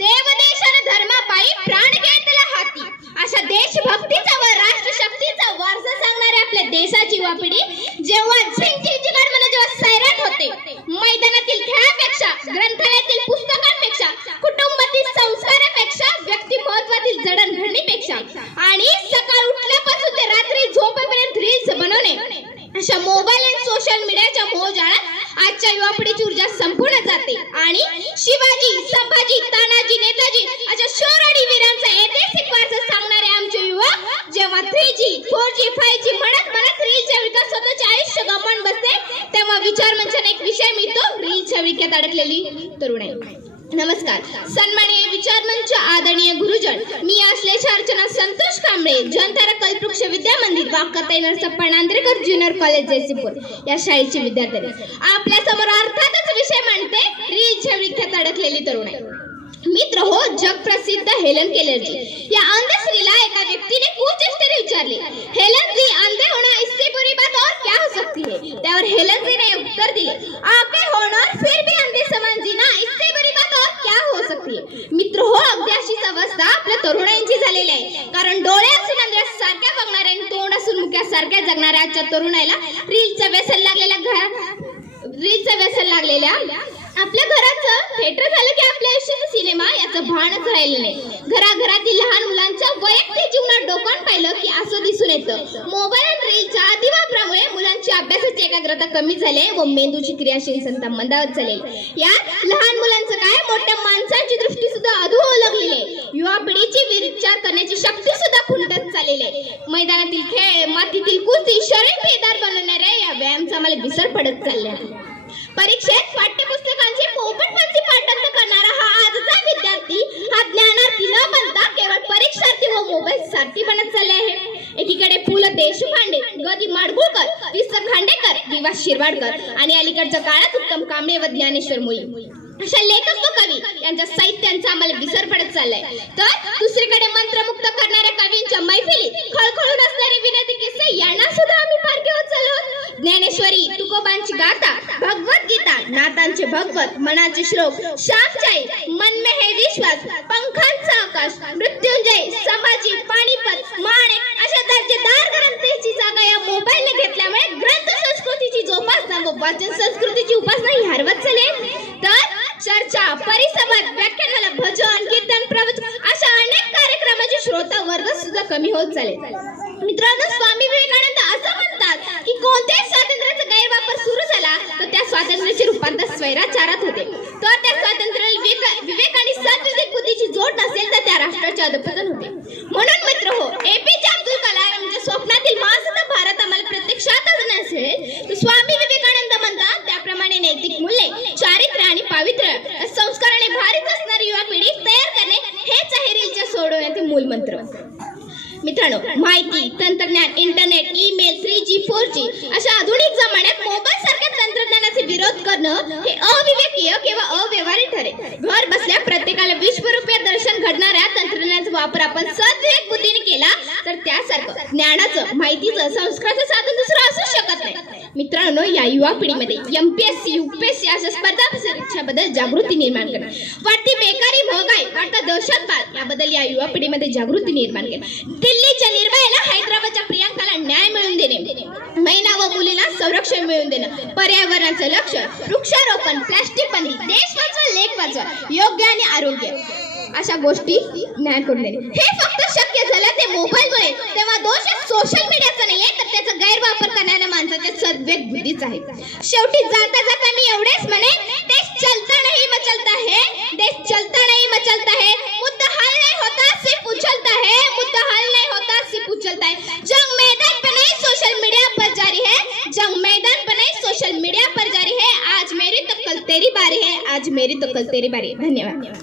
देवदेशाने धर्मापायी प्राण घेतला हाती. अशा देशभक्तीचा व राष्ट्रशक्तीचा वारसा सांगणाऱ्या आपल्या देशाची वापडी जेव्हा झिंची म्हणजे जेव्हा सैराट होते मैदानातील खेळापेक्षा ग्रंथालयातील पुस्तकांपेक्षा कुटुंबातील संस्कारापेक्षा व्यक्तिमत्वातील जडणघडणीपेक्षा आणि सकाळ उठल्यापासून ते रात्री झोपेपर्यंत रील्स बनवणे. अशा मोबाईल आणि सोशल मीडियाच्या मोहजाळात आजच्या युवा पिढीची ऊर्जा संपूर्ण जाते. आणि शिवाजी संभाजी तानाजी नेताजी अशा शोर आणि वीरांचा ऐतिहासिक वारसा सांगणारे आमचे युवक जेव्हा three G four G five G म्हणत म्हणत रीलच्या विकास स्वतःचे आयुष्य गमावून बसते तेव्हा विचार मंचाने एक विषय मिळतो रीलच्या विक्यात अडकलेली तरुण आहे. नमस्कार. सन्माननीय विचार मंच आदरणीय गुरुजन मी असल्याच्या अर्चना संतोष कांबळे जनतारा कल्पवृक्ष विद्या मंदिर वाकताई नरसप्पा नांद्रेकर ज्युनियर कॉलेज जयसिंगपूर या शाळेची विद्यार्थी आपल्यासमोर अर्थातच विषय मांडते रीलच्या विख्यात अडकलेली तरुण आहे. मित्र हो जग प्रसिद्ध हेलन केलरजी. या अंध स्त्रीला एका व्यक्तीने कुचेष्टेने विचारले हेलन जी अंधे होना इससे बुरी बात और क्या हो सकती है? त्यावर हेलन जी ने उत्तर दिले आंखें होना फिर भी अंधे समान जीना इससे बुरी बात और क्या हो सकती है? मित्र हो अगदी अशीच अवस्था आपल्या तरुणांची झालेले आहे. कारण डोळे असून सारख्या बघणाऱ्या आणि तोंड असून मुक्यासारख्या जगणाऱ्या आजच्या तरुणाला रीलचं व्यसन लागलेल्या घरात रीलचं व्यसन लागलेल्या आपल्या घराचं थिएटर झालं की आपल्या आयुष्याचा सिनेमा याचं भानच राहिलं नाही. घराघरातील लहान मुलांच्या वैयक्तिक जीवनात डोकावून पाहिलं की असं दिसून येतं. मोबाईल आणि रीलच्या अतिवापरामुळे मुलांची अभ्यासाची एकाग्रता कमी झाली व मेंदूची क्रियाशील संस्था मंदावत चालेल या लहान मुलांचं काय मोठ्या माणसांची दृष्टी सुद्धा अधू ओळखलेली आहे. युवा पिढीची विचार करण्याची शक्ती सुद्धा खुंटत चाललेली आहे. मैदानातील खेळ मातीतील कुस्ती शरीर बेदार बनवणाऱ्या या व्यायामचा मला विसर पडत चालला परीक्षेत परीक्षेत पाठ्यपुस्तकांचे पोपटपंची पाठांतर करणारा हा आजचा विद्यार्थी हा ज्ञानार्थी न बनता केवळ परीक्षार्थी व मोबाईल सारथी बनत चालले आहे एकीकडे पु ल देशपांडे गदी माडगुळकर वि स खांडेकर दिवा शिरवाडकर आणि अलीकडच्या काळात उत्तम कांबळे व ज्ञानेश्वर मुळी. अशा लेखक व कवी यांच्या साहित्यांचा आम्हाला विसर पडत चाललाय. तर दुसरीकडे मंत्रमुक्त करणाऱ्या कवींच्या मैफिली खळखळून असणारे विनोदी किस्से यांना सुद्धा आम्ही पार घेऊन चाललो ज्ञानेश्वरी तुकोबांची गाथा भगवत गीता नातांचे भगवत मनाचे श्लोक श्यामचाई मन में है विश्वास जोपासना व संस्कृतीची उपासना ही हरवत चालेल तर चर्चा परिसंवाद व्याख्यानाला भजन कीर्तन प्रवचन अशा अनेक कार्यक्रमाचे श्रोता वर्ग सुद्धा कमी होत चालेल. मित्रांनो स्वामी विवेकानंद असं म्हणतात की कोणत्याही स्वातंत्र्याचा गैरवापर सुरू झाला तर त्या स्वातंत्र्याचे रूपांतर स्वैराचारात होते. तर त्या स्वातंत्र्याला विवेक विवेक आणि सद्विवेक बुद्धीची जोड नसेल तर त्या राष्ट्राचे अधपतन होते. म्हणून मित्र हो एपीजे अब्दुल कलाम यांच्या स्वप्नातील महासत्ता भारत आम्हाला प्रत्यक्षातच नसेल तर स्वामी विवेकानंद म्हणतात त्याप्रमाणे नैतिक मूल्ये चारित्र्य आणि पावित्र्य संस्काराने भारीत असणारी युवा पिढी तयार करणे हेच आहे रीलच्या मूलमंत्र. मित्रांनो माहिती तंत्रज्ञान internet email three G four G अशा आधुनिक जमान्यात मोबाईल सारख्या तंत्रज्ञानाचे विरोध करणं हे अविवेकीय किंवा अव्यवहारिक ठरेल. घर बसल्या प्रत्येकाला विश्वरूपीय दर्शन घडणाऱ्या तंत्रज्ञानाचा वापर आपण सद्विवेक बुद्धीने केला तर त्यासारखं ज्ञानाचं माहितीचं संस्काराचं साधन दुसरं असू शकत नाही. मित्रांनो या युवा पिढीमध्ये एमपीएससी सी अशा स्पर्धा परीक्षाबद्दल जागृती निर्माण करणं वाढती बेकारी महागाई वाढता दहशतवाद याबद्दल या युवा पिढीमध्ये जागृती निर्माण करणं दिल्लीच्या निर्भयाला हैदराबादच्या प्रियांकाला न्याय मिळवून देणे. महिला व मुलींना संरक्षण मिळवून देणं. पर्यावरणाचं लक्ष वृक्षारोपण प्लास्टिक बंदी देश वाचवा लेख वाचवा योग्य आणि आरोग्य. अशा गोष्टी न्याय करून देणे. हे फक्त शक्य झालं ते मोबाईलमुळे. तेव्हा दोष सोशल सद्वेग बुद्धीच आहे शेवटी जाता जाता मी एवढेच म्हणे देश चलता नाही मचलता है। देश चलता नहीं मचलता है। मुद्दा हल नहीं होता, सिर्फ़ उछलता है। मुद्दा हल नहीं होता, सिर्फ़ उछलता है। जंग मैदान पे नहीं सोशल मीडिया पर जारी है। जंग मैदान पर नहीं सोशल मीडिया पर जारी है। आज मेरी तो कल तेरी बारी है। आज मेरी तो कल तेरी बारी है। धन्यवाद।